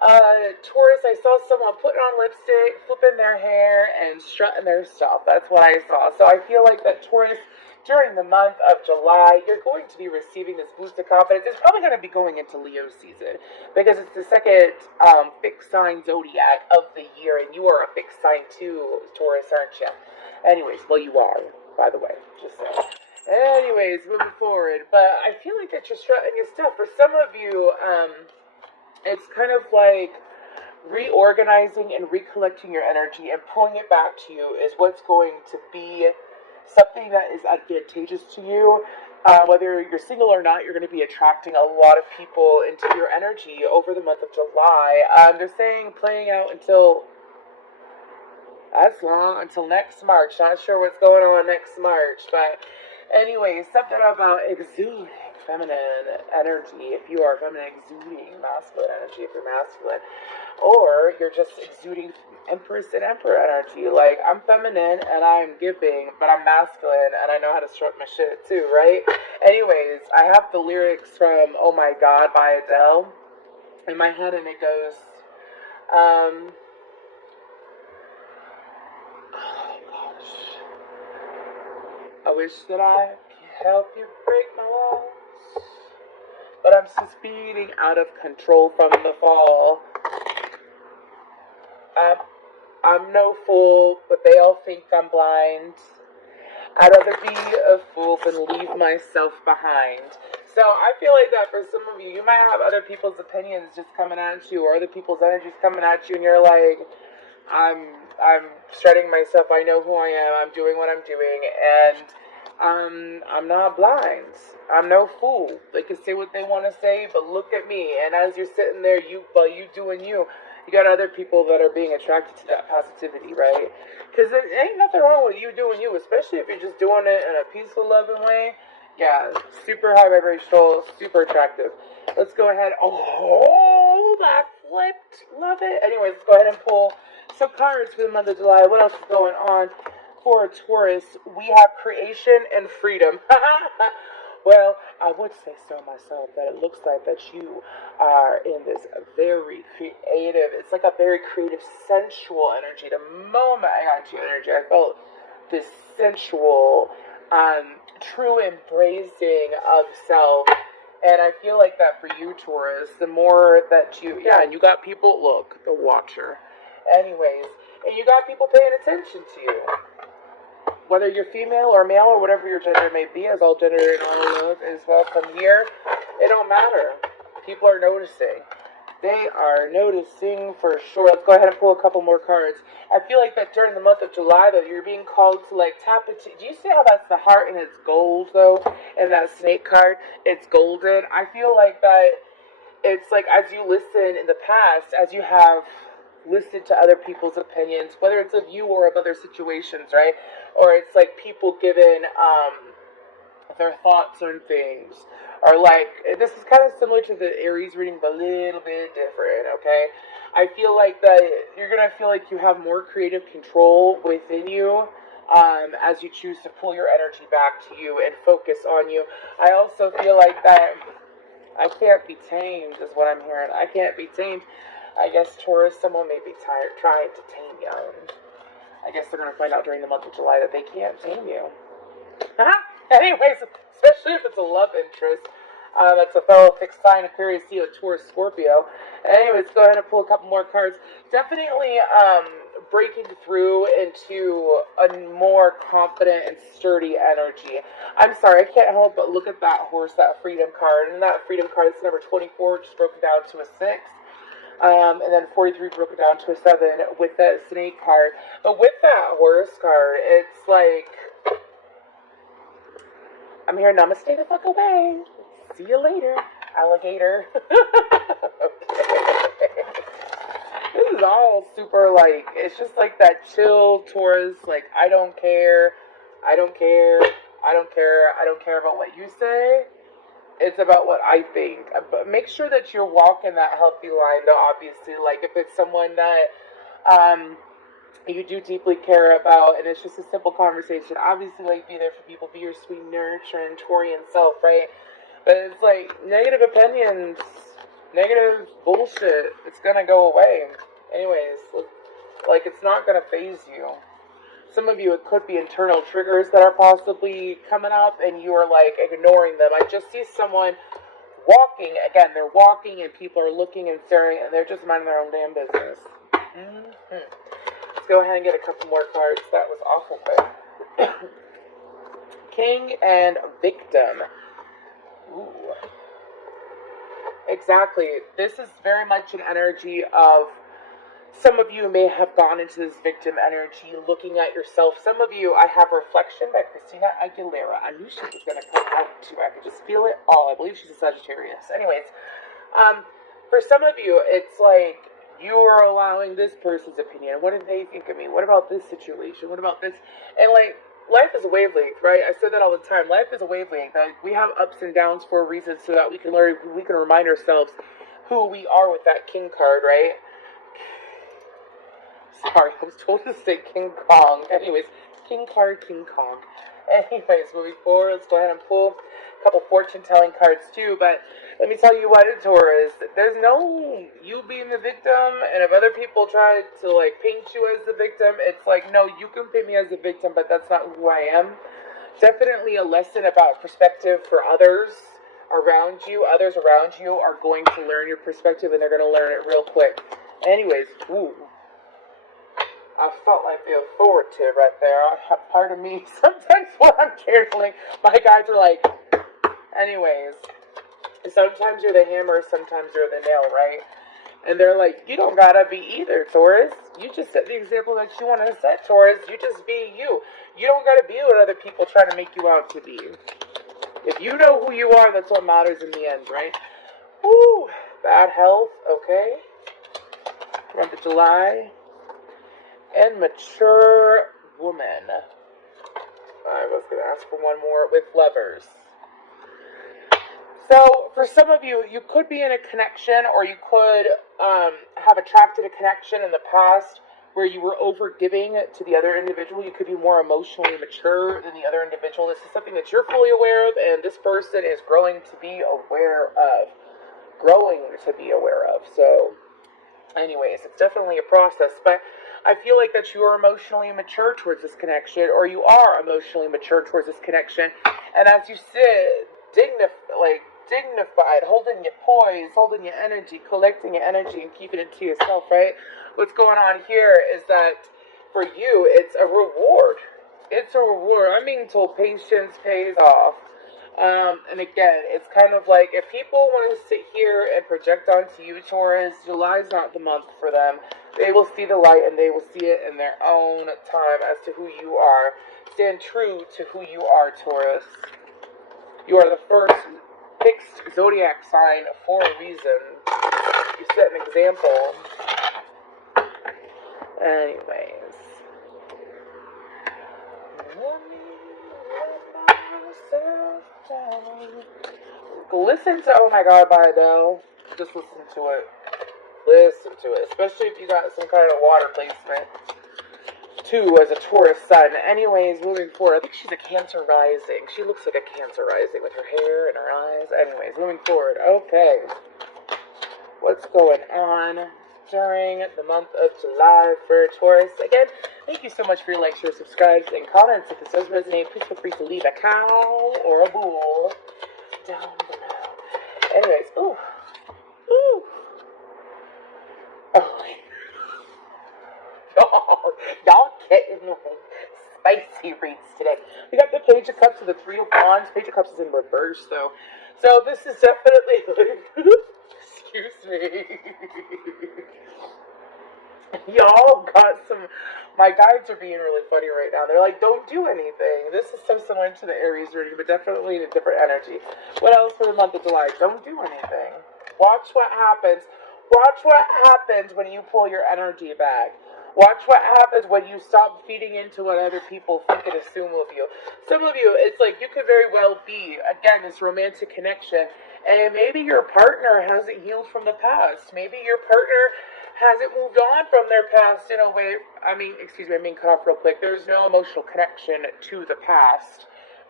Taurus, I saw someone putting on lipstick, flipping their hair, and strutting their stuff. That's what I saw. So I feel like that Taurus, during the month of July, you're going to be receiving this boost of confidence. It's probably going to be going into Leo season because it's the second fixed sign zodiac of the year, and you are a fixed sign too, Taurus, aren't you? Anyways, well, you are, by the way, just saying. Anyways, moving forward, but I feel like that you're strutting your stuff. For some of you, it's kind of like reorganizing and recollecting your energy and pulling it back to you is what's going to be something that is advantageous to you. Whether you're single or not, you're going to be attracting a lot of people into your energy over the month of July. They're saying playing out until, that's long, until next March. Not sure what's going on next March, but anyways, something about exuding feminine energy. If you are feminine, exuding masculine energy if you're masculine. Or you're just exuding Empress and Emperor energy. Like, I'm feminine and I'm giving, but I'm masculine and I know how to strut my shit too, right? Anyways, I have the lyrics from Oh My God by Adele in my head, and it goes, oh gosh. I wish that I could help you break my walls, but I'm still speeding out of control from the fall. I'm no fool, but they all think I'm blind. I'd rather be a fool than leave myself behind. So I feel like that for some of you, you might have other people's opinions just coming at you, or other people's energies coming at you, and you're like, I'm strutting myself. I know who I am. I'm doing what I'm doing, and I'm not blind. I'm no fool. They can say what they want to say, but look at me. And as you're sitting there, you doing you. You got other people that are being attracted to that positivity, right? Because there ain't nothing wrong with you doing you, especially if you're just doing it in a peaceful, loving way. Yeah, super high vibrational, super attractive. Let's go ahead. Oh, that flipped. Love it. Anyways, let's go ahead and pull some cards for the month of July. What else is going on for Taurus? We have creation and freedom. Well, I would say so myself, that it looks like that you are in this very creative, it's like a very creative, sensual energy. The moment I got your energy, I felt this sensual, true embracing of self. And I feel like that for you, Taurus, the more that and you got people, look, the Watcher. Anyways, and you got people paying attention to you. Whether you're female or male or whatever your gender may be, as all gender and all love is welcome here, it don't matter. People are noticing. They are noticing for sure. Let's go ahead and pull a couple more cards. I feel like that during the month of July, though, you're being called to like tap into. Do you see how that's the heart and it's gold, though? And that snake card, it's golden. I feel like that it's like as you listen in the past, as you have listened to other people's opinions, whether it's of you or of other situations, right? Or it's like people giving their thoughts on things. Or like, this is kind of similar to the Aries reading, but a little bit different, okay? I feel like that you're going to feel like you have more creative control within you as you choose to pull your energy back to you and focus on you. I also feel like that I can't be tamed is what I'm hearing. I can't be tamed. I guess Taurus, someone may be trying to tame you. I guess they're going to find out during the month of July that they can't tame you. Anyways, especially if it's a love interest. That's a fellow fixed sign, Aquarius, Leo, Taurus, Scorpio. Anyways, go ahead and pull a couple more cards. Definitely breaking through into a more confident and sturdy energy. I'm sorry, I can't help but look at that horse, that freedom card. And that freedom card is number 24, just broken down to a 6. And then 43 broke it down to a 7 with that snake card. But with that horse card, it's like, I'm here, namaste the fuck away. See you later, alligator. Okay. This is all super like, it's just like that chill Taurus, like, I don't care about what you say. It's about what I think. But make sure that you're walking that healthy line, though, obviously. Like, if it's someone that you do deeply care about, and it's just a simple conversation, obviously, like, be there for people, be your sweet, nurturing, Taurian self, right? But it's like, negative opinions, Negative bullshit. It's gonna go away. Anyways, like it's not gonna phase you. Some of you, it could be internal triggers that are possibly coming up and you are like ignoring them. I just see someone walking. Again, they're walking and people are looking and staring and they're just minding their own damn business. Let's go ahead and get a couple more cards. That was awful quick. King and victim. Ooh. Exactly. This is very much an energy of some of you may have gone into this victim energy looking at yourself. Some of you, I have Reflection by Christina Aguilera. I knew she was going to come out too. I could just feel it all. I believe she's a Sagittarius. Anyways, for some of you, it's like you are allowing this person's opinion. What do they think of me? What about this situation? What about this? And like, life is a wavelength, right? I say that all the time. Life is a wavelength. Like, we have ups and downs for a reason so that we can learn, we can remind ourselves who we are with that King card, right? Sorry, I was told to say King Kong. Anyways, King card, King Kong. Anyways, moving forward, let's go ahead and pull a couple fortune-telling cards too. But let me tell you what, Taurus, there's no you being the victim, and if other people try to like paint you as the victim, it's like, no, you can paint me as the victim, but that's not who I am. Definitely a lesson about perspective for others around you. Others around you are going to learn your perspective, and they're going to learn it real quick. Anyways, ooh. I felt like the authority right there. Part of me, sometimes when I'm channeling, my guys are like, anyways, sometimes you're the hammer, sometimes you're the nail, right? And they're like, you don't gotta be either, Taurus. You just set the example that you want to set, Taurus. You just be you. You don't gotta be what other people try to make you out to be. If you know who you are, that's what matters in the end, right? Woo! Bad health, okay. Month of July. And mature woman. I was going to ask for one more with lovers. So, for some of you, you could be in a connection, or you could have attracted a connection in the past where you were over-giving to the other individual. You could be more emotionally mature than the other individual. This is something that you're fully aware of, and this person is growing to be aware of. So, anyways, it's definitely a process, but I feel like that you are emotionally mature towards this connection, or you are emotionally mature towards this connection, and as you sit, dignified, holding your poise, holding your energy, collecting your energy, and keeping it to yourself, right? What's going on here is that for you, it's a reward. It's a reward. I'm being told patience pays off. And again, it's kind of like if people want to sit here and project onto you, Taurus, July's not the month for them. They will see the light and they will see it in their own time as to who you are. Stand true to who you are, Taurus. You are the first fixed zodiac sign for a reason. You set an example. Anyways. Listen to Oh My God by Adele. Just listen to it. Listen to it. Especially if you got some kind of water placement. 2 as a Taurus sun. Anyways, moving forward. I think she's a Cancer rising. She looks like a Cancer rising with her hair and her eyes. Anyways, moving forward. Okay. What's going on during the month of July for Taurus? Again, thank you so much for your likes, your subscribes, and comments. If this does resonate, please feel free to leave a cow or a bull down below. Anyways, ooh. Oh, y'all getting spicy reads today. We got the Page of Cups and the Three of Wands. Page of Cups is in reverse, though. So this is definitely... Excuse me. Y'all got some... My guides are being really funny right now. They're like, don't do anything. This is so similar to the Aries reading, but definitely in a different energy. What else for the month of July? Don't do anything. Watch what happens. Watch what happens when you pull your energy back. Watch what happens when you stop feeding into what other people think and assume of you. Some of you, it's like you could very well be, again, this romantic connection, and maybe your partner hasn't healed from the past. Maybe your partner hasn't moved on from their past in a way. I'm being cut off real quick. There's no emotional connection to the past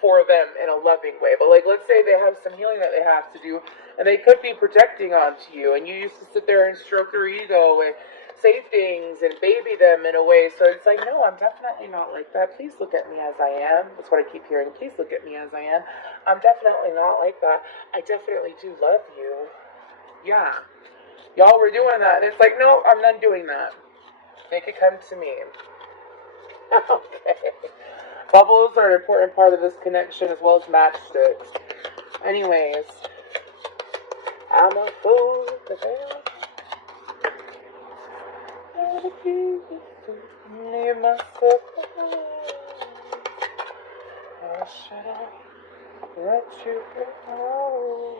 for them in a loving way. But like, let's say they have some healing that they have to do, and they could be projecting onto you, and you used to sit there and stroke their ego and say things and baby them in a way. So it's like, no, I'm definitely not like that. Please look at me as I am. That's what I keep hearing. Please look at me as I am. I'm definitely not like that. I definitely do love you. Yeah. Y'all were doing that. And it's like, no, I'm not doing that. Make it come to me. Okay. Bubbles are an important part of this connection, as well as matchsticks. Anyways, I'm a fool to fail. Leave myself alone. Or should I let you go?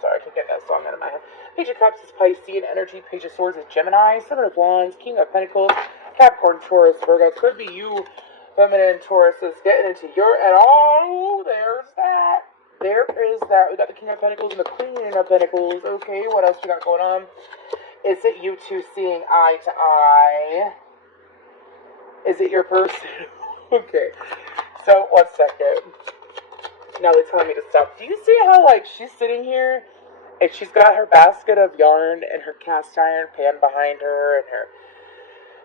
Sorry, I can't get that song out of my head. Page of Cups is Piscean energy. Page of Swords is Gemini. Seven of Wands, King of Pentacles, Capricorn, Taurus, Virgo. Could be you, feminine Taurus, is getting into your... And oh, there's that. There is that. We got the King of Pentacles and the Queen of Pentacles. Okay, what else we got going on? Is it you two seeing eye to eye? Is it your person? Okay. So, 1 second. Now they're telling me to stop. Do you see how, like, she's sitting here and she's got her basket of yarn and her cast iron pan behind her and her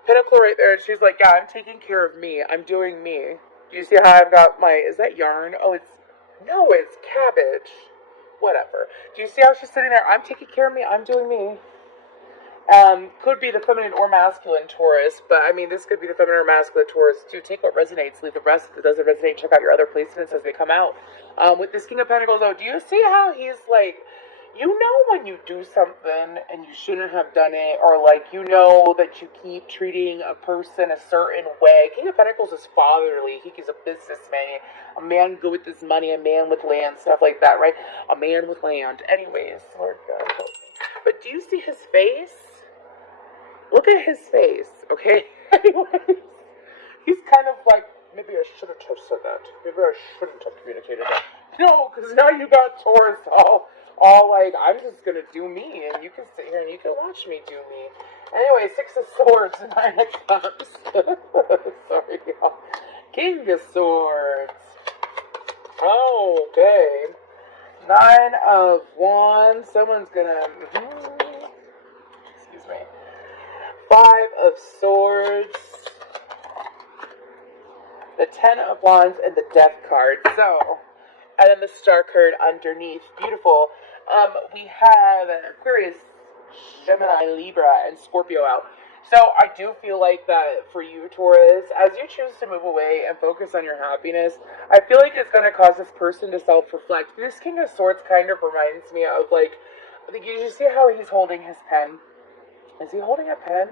pinnacle right there, and she's like, yeah, I'm taking care of me. I'm doing me. Do you see how I've got my... Is that yarn? Oh, no, it's cabbage. Whatever. Do you see how she's sitting there? I'm taking care of me. I'm doing me. Could be the feminine or masculine Taurus, but I mean, this could be the feminine or masculine Taurus too. Take what resonates, leave the rest. If it doesn't resonate, check out your other placements as they come out. With this King of Pentacles, though, do you see how he's like, you know when you do something and you shouldn't have done it, or like, you know that you keep treating a person a certain way. King of Pentacles is fatherly. He's a businessman, a man good with his money, a man with land, stuff like that, right? A man with land. Anyways, Lord God help me. But do you see his face? Look at his face, okay? Anyways, he's kind of like, maybe I shouldn't have said that. Maybe I shouldn't have communicated that. No, because now you got Taurus all like, I'm just going to do me, and you can sit here and you can watch me do me. Anyway, 6 of Swords, 9 of Cups. Sorry, y'all. King of Swords. Oh, okay. 9 of Wands. Someone's going to... Excuse me. 5 of Swords, the 10 of Wands, and the Death card. So, and then the Star card underneath. Beautiful. We have Aquarius, Gemini, Libra, and Scorpio out. So I do feel like that for you, Taurus, as you choose to move away and focus on your happiness, I feel like it's going to cause this person to self-reflect. This King of Swords kind of reminds me of, like, did you see how he's holding his pen? Is he holding a pen?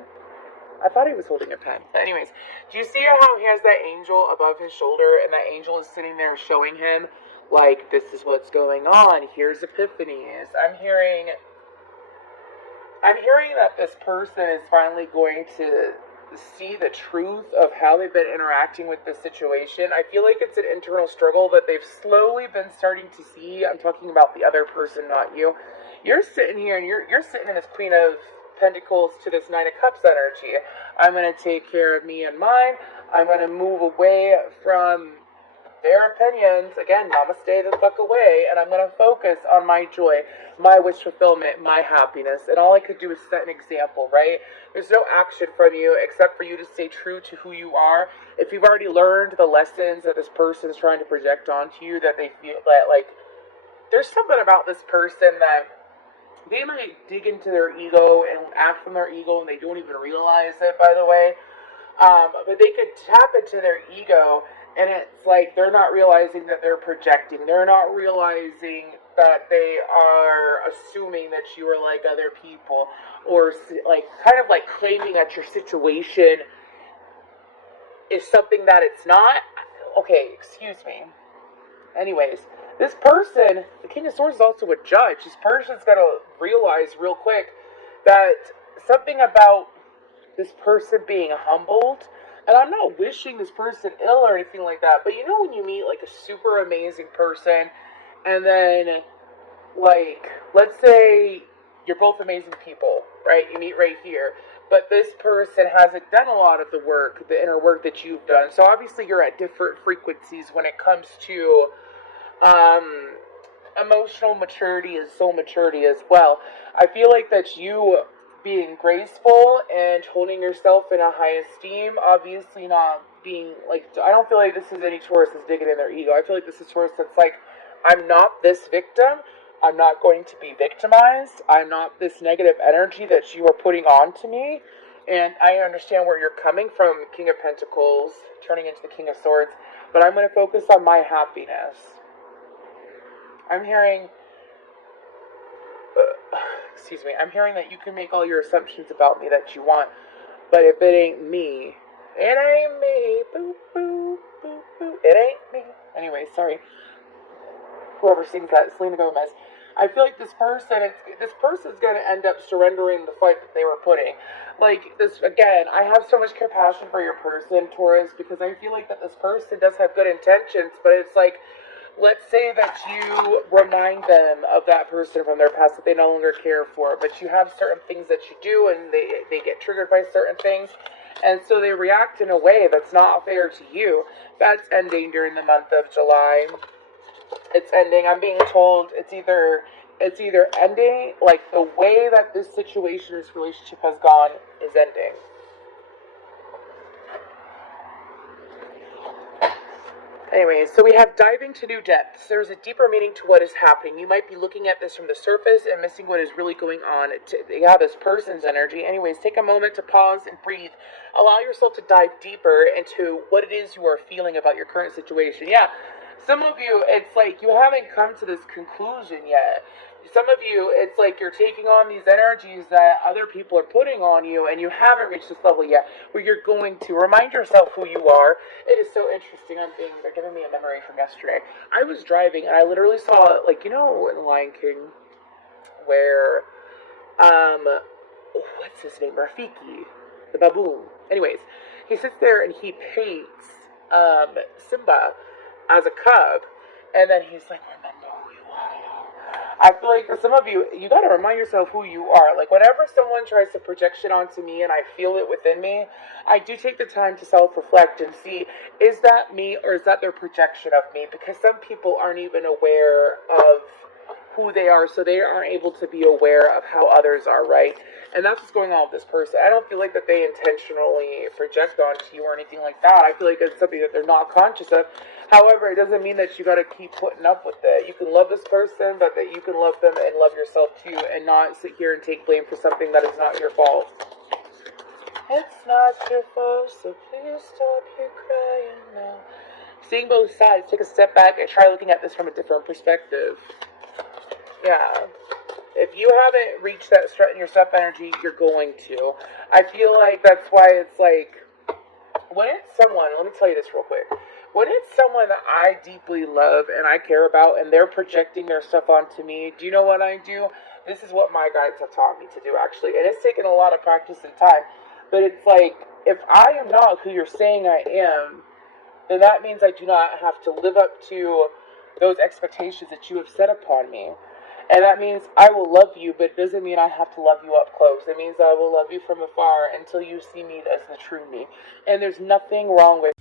I thought he was holding a pen. But anyways, do you see how he has that angel above his shoulder, and that angel is sitting there showing him, like, this is what's going on. Here's epiphanies. I'm hearing that this person is finally going to see the truth of how they've been interacting with this situation. I feel like it's an internal struggle that they've slowly been starting to see. I'm talking about the other person, not you. You're sitting here, and you're sitting in this Queen of Pentacles to this 9 of Cups energy. I'm going to take care of me and mine. I'm going to move away from their opinions. Again, namaste the fuck away. And I'm going to focus on my joy, my wish fulfillment, my happiness. And all I could do is set an example, right? There's no action from you except for you to stay true to who you are. If you've already learned the lessons that this person is trying to project onto you, that they feel that, like, there's something about this person that they might dig into their ego and act from their ego, and they don't even realize it, by the way. But they could tap into their ego, and it's like they're not realizing that they're projecting. They're not realizing that they are assuming that you are like other people, or like kind of like claiming that your situation is something that it's not. Okay, excuse me. Anyways, this person, the King of Swords, is also a judge. This person's got to realize real quick that something about this person being humbled, and I'm not wishing this person ill or anything like that, but you know when you meet like a super amazing person, and then, like, let's say you're both amazing people, right? You meet right here, but this person hasn't done a lot of the work, the inner work that you've done. So obviously you're at different frequencies when it comes to um, emotional maturity and soul maturity as well. I feel like that you being graceful and holding yourself in a high esteem, obviously not being like, I don't feel like this is any Taurus that's digging in their ego. I feel like this is Taurus that's like, I'm not this victim. I'm not going to be victimized. I'm not this negative energy that you are putting on to me. And I understand where you're coming from, King of Pentacles, turning into the King of Swords. But I'm going to focus on my happiness. I'm hearing, excuse me, I'm hearing that you can make all your assumptions about me that you want. But if it ain't me, it ain't me. Boo, boo, boo, boo. It ain't me. Anyway, sorry. Whoever sings that, Selena Gomez. I feel like this person's going to end up surrendering the fight that they were putting. Like, this, again, I have so much compassion for your person, Taurus, because I feel like that this person does have good intentions, but it's like, let's say that you remind them of that person from their past that they no longer care for, but you have certain things that you do, and they get triggered by certain things, and so they react in a way that's not fair to you. That's ending during the month of July. It's ending. I'm being told it's either ending, like the way that this situation, this relationship has gone is ending. Anyway, so we have diving to new depths. There's a deeper meaning to what is happening. You might be looking at this from the surface and missing what is really going on. Yeah, this person's energy. Anyways, take a moment to pause and breathe. Allow yourself to dive deeper into what it is you are feeling about your current situation. Yeah, some of you, it's like you haven't come to this conclusion yet. Some of you, it's like you're taking on these energies that other people are putting on you, and you haven't reached this level yet where you're going to remind yourself who you are. It is so interesting. They're giving me a memory from yesterday. I was driving, and I literally saw, like, you know, in The Lion King, where, what's his name? Rafiki, the baboon. Anyways, he sits there and he paints, Simba as a cub, and then he's like, remember who you are. I feel like for some of you, you got to remind yourself who you are. Like, whenever someone tries to project shit onto me and I feel it within me, I do take the time to self-reflect and see, is that me or is that their projection of me? Because some people aren't even aware of who they are, so they aren't able to be aware of how others are, right? And that's what's going on with this person. I don't feel like that they intentionally project onto you or anything like that. I feel like it's something that they're not conscious of. However, it doesn't mean that you got to keep putting up with it. You can love this person, but that you can love them and love yourself too, and not sit here and take blame for something that is not your fault. It's not your fault, so please stop your crying now. Seeing both sides, take a step back and try looking at this from a different perspective. Yeah. If you haven't reached that strut in your stuff energy, you're going to. I feel like that's why it's like, when it's someone, let me tell you this real quick. When it's someone that I deeply love and I care about and they're projecting their stuff onto me, do you know what I do? This is what my guides have taught me to do, actually. And it's taken a lot of practice and time. But it's like, if I am not who you're saying I am, then that means I do not have to live up to those expectations that you have set upon me. And that means I will love you, but it doesn't mean I have to love you up close. It means I will love you from afar until you see me as the true me. And there's nothing wrong with